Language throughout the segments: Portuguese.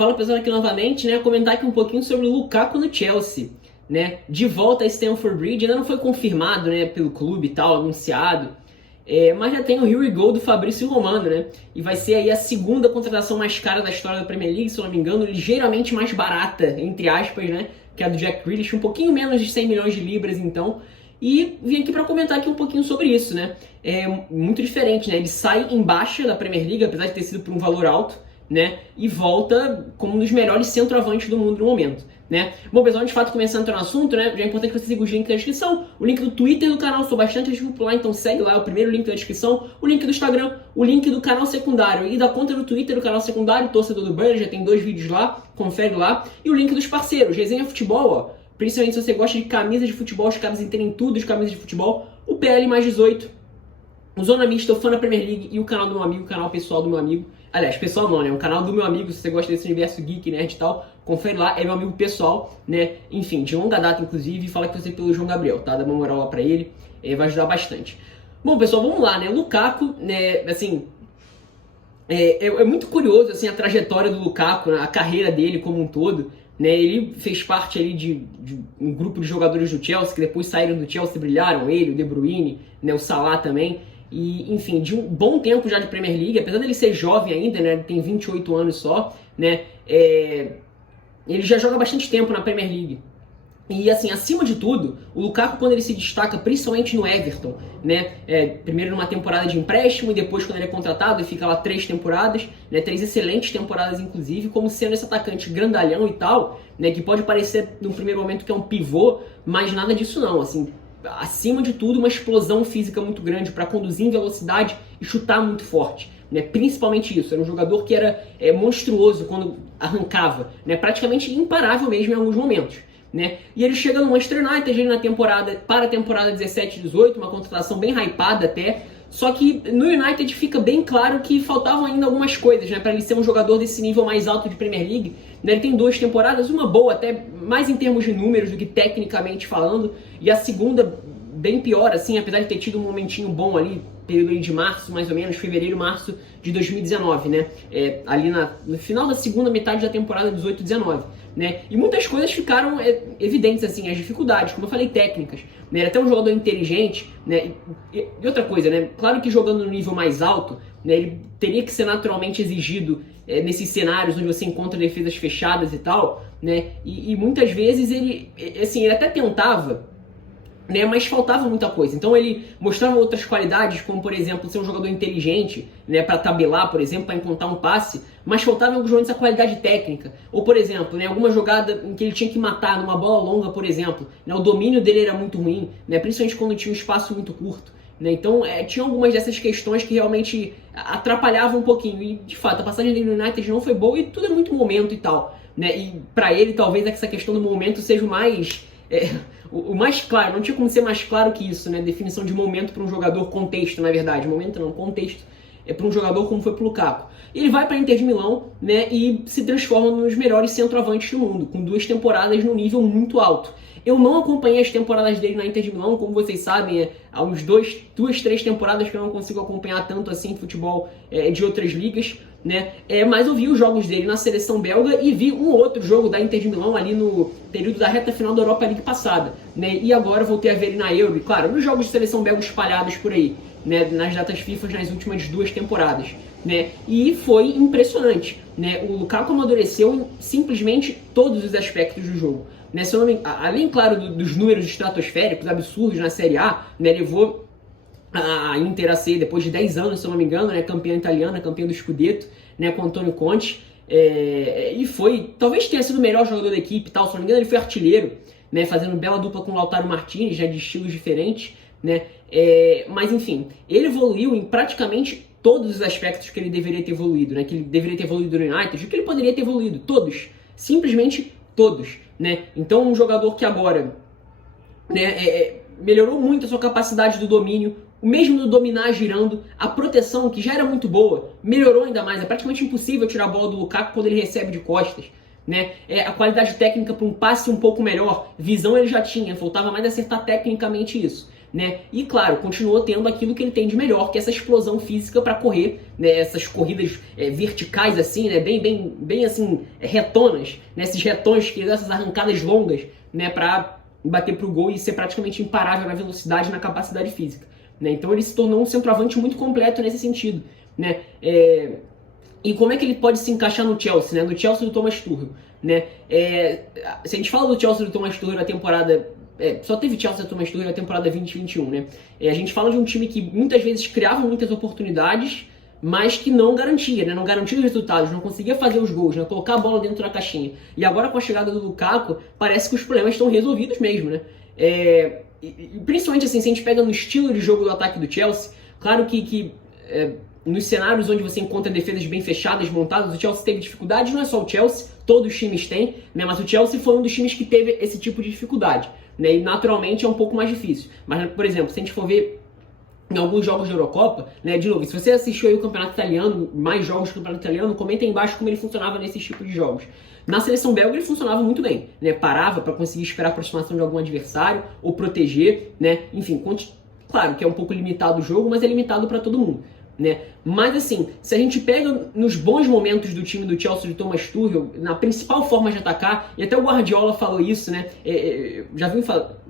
Fala pessoal aqui novamente, né? Comentar aqui um pouquinho sobre o Lukaku no Chelsea, né? De volta a Stamford Bridge, ainda não foi confirmado, né, pelo clube e tal, anunciado. Mas já tem o Here We Go do Fabrício Romano, né? E vai ser aí a segunda contratação mais cara da história da Premier League, se eu não me engano, ligeiramente mais barata, entre aspas, né? Que é a do Jack Grealish, um pouquinho menos de 100 milhões de libras, então. E vim aqui para comentar aqui um pouquinho sobre isso, né? É muito diferente, né? Ele sai em baixa da Premier League, apesar de ter sido por um valor alto, né? E volta como um dos melhores centroavantes do mundo no momento, né? Bom, pessoal, de fato, começando a entrar no assunto, né? Já é importante que você siga os links da descrição, o link do Twitter do canal, sou bastante ativo por lá, então segue lá, é o primeiro link da descrição, o link do Instagram, o link do canal secundário e da conta do Twitter do canal secundário, torcedor do Burnley, já tem 2 vídeos lá, confere lá, e o link dos parceiros, Resenha Futebol, ó, principalmente se você gosta de camisas de futebol, os caras entendem tudo de camisas de futebol, o PL mais 18, o Zona Mista, o Fã da Premier League e o canal do meu amigo, o canal pessoal do meu amigo. Aliás, pessoal não, né? O canal do meu amigo, se você gosta desse universo geek, nerd e tal, confere lá, é meu amigo pessoal, né? Enfim, de longa data, inclusive, fala que você é pelo João Gabriel, tá? Dá uma moral lá pra ele, vai ajudar bastante. Bom, pessoal, vamos lá, né? Lukaku, né, assim... É muito curioso, assim, a trajetória do Lukaku, né? A carreira dele como um todo, né? Ele fez parte ali de um grupo de jogadores do Chelsea, que depois saíram do Chelsea e brilharam, ele, o De Bruyne, né? O Salah também. E, enfim, de um bom tempo já de Premier League, apesar dele ser jovem ainda, né, ele tem 28 anos só, né, ele já joga bastante tempo na Premier League. E, assim, acima de tudo, o Lukaku, quando ele se destaca, principalmente no Everton, né, primeiro numa temporada de empréstimo e depois quando ele é contratado, ele fica lá 3 temporadas, né, 3 excelentes temporadas, inclusive, como sendo esse atacante grandalhão e tal, né, que pode parecer, no primeiro momento, que é um pivô, mas nada disso não, assim... Acima de tudo, uma explosão física muito grande para conduzir em velocidade e chutar muito forte, né? Principalmente isso, era um jogador que era monstruoso quando arrancava, né? Praticamente imparável mesmo em alguns momentos, né? E ele chega no Manchester United para a temporada 17-18, uma contratação bem hypada até, só que no United fica bem claro que faltavam ainda algumas coisas, né, para ele ser um jogador desse nível mais alto de Premier League. Né, ele tem 2 temporadas, uma boa, até mais em termos de números do que tecnicamente falando, e a segunda bem pior, assim, apesar de ter tido um momentinho bom ali, período de março, mais ou menos, fevereiro, março de 2019, né, ali no final da segunda metade da temporada 18-19. Né? E muitas coisas ficaram evidentes, assim, as dificuldades, como eu falei, técnicas. Né? Ele é até um jogador inteligente, né? E outra coisa, né? Claro que jogando no nível mais alto, né, ele teria que ser naturalmente exigido nesses cenários onde você encontra defesas fechadas e tal, né? E muitas vezes ele até tentava, né, mas faltava muita coisa. Então ele mostrava outras qualidades, como por exemplo ser um jogador inteligente, né, para tabelar, por exemplo, para encontrar um passe, mas faltava em alguns momentos a qualidade técnica. Ou por exemplo, né, alguma jogada em que ele tinha que matar numa bola longa, por exemplo, né, o domínio dele era muito ruim, né, principalmente quando tinha um espaço muito curto. Né, então tinha algumas dessas questões que realmente atrapalhavam um pouquinho. E de fato a passagem dele no United não foi boa e tudo é muito momento e tal. Né, e para ele talvez essa questão do momento seja o mais... o mais claro, não tinha como ser mais claro que isso, né? Definição de momento para um jogador, contexto, na verdade. Momento não, contexto para um jogador como foi pro Lukaku. Ele vai para a Inter de Milão, né? E se transforma nos melhores centroavantes do mundo, com 2 temporadas num nível muito alto. Eu não acompanhei as temporadas dele na Inter de Milão, como vocês sabem, há uns 2, 3 temporadas que eu não consigo acompanhar tanto assim futebol de outras ligas, né? Mas eu vi os jogos dele na seleção belga e vi um outro jogo da Inter de Milão ali no período da reta final da Europa League passada, né? E agora voltei a ver ele na Euro, e claro, nos jogos de seleção belga espalhados por aí, né? Nas datas FIFA nas últimas 2 temporadas, né? E foi impressionante, né? O Lukaku amadureceu em simplesmente todos os aspectos do jogo. Né, além, claro, dos números estratosféricos, absurdos na Série A, né, levou a Inter a ser, depois de 10 anos, se eu não me engano, né, campeã italiana, campeã do Scudetto, né, com Antônio Conte, e foi, talvez tenha sido o melhor jogador da equipe e tal, se não me engano ele foi artilheiro, né, fazendo bela dupla com o Lautaro Martinez, já de estilos diferentes, né, mas enfim, ele evoluiu em praticamente todos os aspectos que ele deveria ter evoluído, né, que ele deveria ter evoluído no United, e que ele poderia ter evoluído, todos, simplesmente todos, né? Então um jogador que agora, né, melhorou muito a sua capacidade do domínio, o mesmo do dominar girando, a proteção que já era muito boa, melhorou ainda mais, é praticamente impossível tirar a bola do Lukaku quando ele recebe de costas, né? A qualidade técnica para um passe um pouco melhor, visão ele já tinha, faltava mais acertar tecnicamente isso, né? E claro, continuou tendo aquilo que ele tem de melhor, que é essa explosão física para correr, né? Essas corridas verticais assim, né? Bem assim, retonas, né? Esses retões, essas arrancadas longas, né? Para bater pro gol e ser praticamente imparável na velocidade e na capacidade física, né? Então ele se tornou um centroavante muito completo nesse sentido, né? E como é que ele pode se encaixar no Chelsea, né? No Chelsea do Thomas Tuchel, né? Se a gente fala do Chelsea do Thomas Tuchel na temporada... só teve Chelsea do Thomas Tuchel na temporada 2021, né? A gente fala de um time que muitas vezes criava muitas oportunidades, mas que não garantia, né? Não garantia os resultados, não conseguia fazer os gols, né? Colocar a bola dentro da caixinha. E agora com a chegada do Lukaku, parece que os problemas estão resolvidos mesmo, né? Principalmente assim, se a gente pega no estilo de jogo do ataque do Chelsea, claro que nos cenários onde você encontra defesas bem fechadas, montadas, o Chelsea teve dificuldade, não é só o Chelsea, todos os times têm, né? Mas o Chelsea foi um dos times que teve esse tipo de dificuldade, né? E naturalmente é um pouco mais difícil. Mas, por exemplo, se a gente for ver em alguns jogos da Eurocopa, né, de novo, se você assistiu aí o Campeonato Italiano, mais jogos do Campeonato Italiano, comenta aí embaixo como ele funcionava nesses tipos de jogos. Na seleção belga ele funcionava muito bem, né, parava para conseguir esperar a aproximação de algum adversário ou proteger, né, enfim, claro que é um pouco limitado o jogo, mas é limitado para todo mundo, né. Mas assim, se a gente pega nos bons momentos do time do Chelsea de Thomas Tuchel, na principal forma de atacar, e até o Guardiola falou isso, né, já vim falando...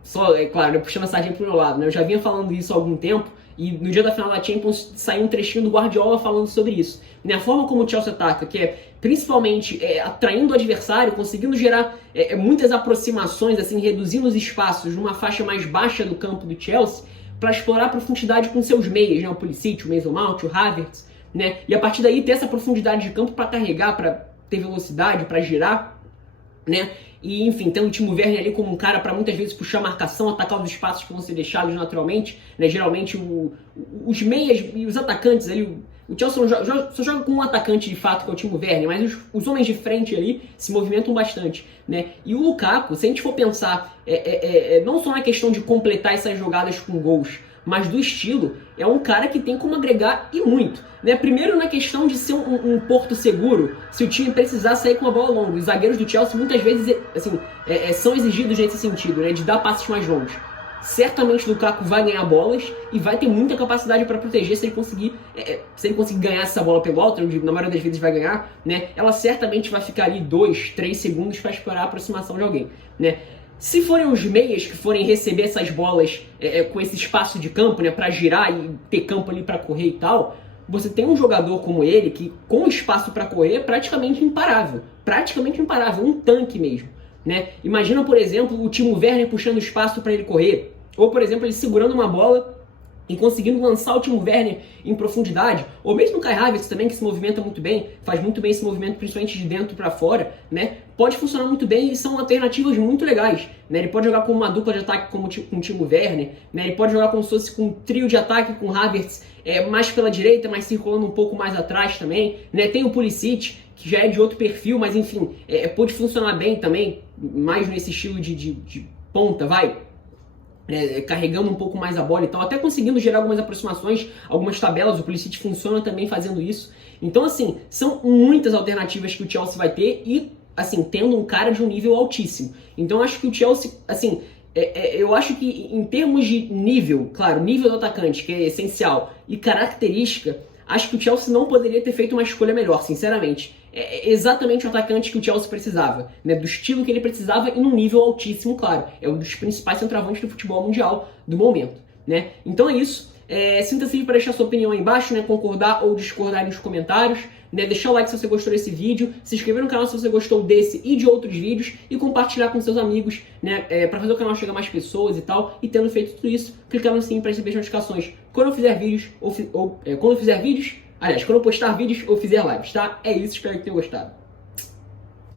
Só, claro, né, puxando a sardinha pro meu lado, né? Eu já vinha falando isso há algum tempo e no dia da final da Champions saiu um trechinho do Guardiola falando sobre isso. Né? A forma como o Chelsea ataca, que é principalmente atraindo o adversário, conseguindo gerar muitas aproximações, assim, reduzindo os espaços numa faixa mais baixa do campo do Chelsea para explorar a profundidade com seus meias, né? O Pulisic, o Mason Mount, o Havertz, né? E a partir daí ter essa profundidade de campo para carregar, para ter velocidade, para girar, né? E enfim, tem o Timo Werner ali como um cara para muitas vezes puxar a marcação, atacar os espaços que vão ser deixados naturalmente, né? Geralmente os meias e os atacantes ali, o Chelsea só joga com um atacante de fato, que é o Timo Werner, mas os homens de frente ali se movimentam bastante, né? E o Lukaku, se a gente for pensar, não só na questão de completar essas jogadas com gols, mas do estilo, é um cara que tem como agregar e muito, né? Primeiro na questão de ser um porto seguro, se o time precisar sair com a bola longa. Os zagueiros do Chelsea muitas vezes assim, são exigidos nesse sentido, né? De dar passes mais longos. Certamente o Lukaku vai ganhar bolas e vai ter muita capacidade para proteger se ele conseguir ganhar essa bola pelo alto, onde na maioria das vezes vai ganhar, né? Ela certamente vai ficar ali 2, 3 segundos para esperar a aproximação de alguém, né? Se forem os meias que forem receber essas bolas com esse espaço de campo, né, para girar e ter campo ali para correr e tal, você tem um jogador como ele que com espaço para correr é praticamente imparável, um tanque mesmo, né? Imagina, por exemplo, o Timo Werner puxando espaço para ele correr, ou por exemplo ele segurando uma bola e conseguindo lançar o Timo Werner em profundidade, ou mesmo o Kai Havertz também, que se movimenta muito bem, faz muito bem esse movimento, principalmente de dentro para fora, né? Pode funcionar muito bem e são alternativas muito legais, né? Ele pode jogar com uma dupla de ataque como com o Timo Werner, né? Ele pode jogar como se fosse com um trio de ataque com o Havertz mais pela direita, mas circulando um pouco mais atrás também, né? Tem o Pulisic, que já é de outro perfil, mas enfim, pode funcionar bem também, mais nesse estilo de ponta, carregando um pouco mais a bola e tal, até conseguindo gerar algumas aproximações, algumas tabelas, o Pulisic funciona também fazendo isso. Então, assim, são muitas alternativas que o Chelsea vai ter e, assim, tendo um cara de um nível altíssimo. Então, acho que o Chelsea, assim, eu acho que em termos de nível, claro, nível do atacante, que é essencial, e característica, acho que o Chelsea não poderia ter feito uma escolha melhor, sinceramente. É exatamente o atacante que o Chelsea precisava, né? Do estilo que ele precisava e num nível altíssimo, claro. É um dos principais centroavantes do futebol mundial do momento, né? Então é isso. Sinta-se livre para deixar sua opinião aí embaixo, né? Concordar ou discordar nos comentários, né? Deixar o like se você gostou desse vídeo, se inscrever no canal se você gostou desse e de outros vídeos e compartilhar com seus amigos, né? Para fazer o canal chegar a mais pessoas e tal. E tendo feito tudo isso, clicar no sininho para receber as notificações quando eu fizer vídeos quando eu fizer vídeos. Aliás, quando eu postar vídeos ou fizer lives, tá? É isso, espero que tenham gostado.